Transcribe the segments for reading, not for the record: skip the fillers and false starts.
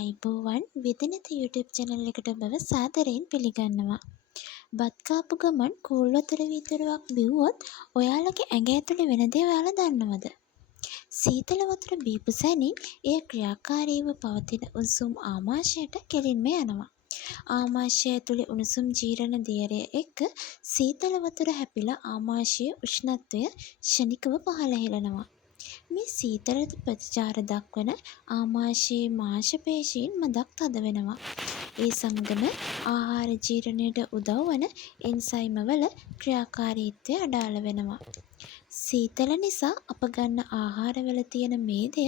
අයිබෝවන් විදිනත YouTube channel එකට ඔබව සාදරයෙන් පිළිගන්නවා. බත් කාපු ගමන් කූල් වතුර වීදුරුවක් බිව්වොත් ඔයාලගේ ඇඟ ඇතුලේ වෙන දේ ඔයාලා දන්නවද? සීතල වතුර බීපු සැනින් එය ක්‍රියාකාරීව පවතින උණුසුම් ආමාශයට කෙලින්ම යනවා. ආමාශය ඇතුලේ උණුසුම් ජීරණ දියරය එක්ක සීතල වතුර හැපිලා ආමාශයේ උෂ්ණත්වය ක්ෂණිකව පහළ හෙළනවා. මේ සීතල ප්‍රතිචාර දක්වන ආමාශයේ මාංශ පේශීන් මදක් තද වෙනවා. ඒ සමගම ආහාර ජීර්ණයට උදව් වන එන්සයිම වල ක්‍රියාකාරීත්වය අඩාල වෙනවා. සීතල නිසා අප ගන්න ආහාරවල තියෙන මේදය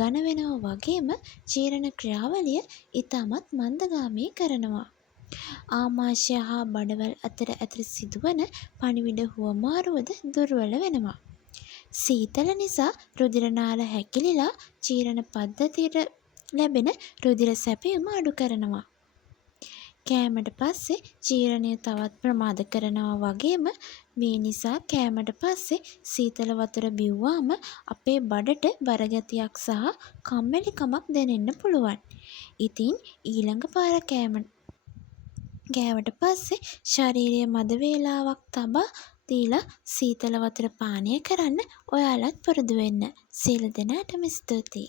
ඝන වෙනවා වගේම ජීර්ණ ක්‍රියාවලිය ඉතාමත් මන්දගාමී කරනවා. ආමාශය හා බඩවැල් අතර ඇති සිදුවන පණිවිඩ හුවමාරුවද දුර්වල වෙනවා. සීතල නිසා රුධිර නාල හැකිලිලා ජීරණ පද්ධතියට ලැබෙන රුධිර සැපයුම අඩු කරනවා. කෑමට පස්සේ ජීරණය තවත් ප්‍රමාද කරනවා වගේම මේ නිසා කෑමට පස්සේ සීතල වතුර බිව්වාම අපේ බඩට බරගතියක් සහ කම්මැලිකමක් දැනෙන්න පුළුවන්. ඉතින් ඊළඟ පාර කෑවට පස්සේ ශරීරය මද වේලාවක් තබා දීලා සීතල වතුර පානය කරන්න ඔයාලත් පුරුදු වෙන්න. සියලු දෙනාටම ස්තුතියි.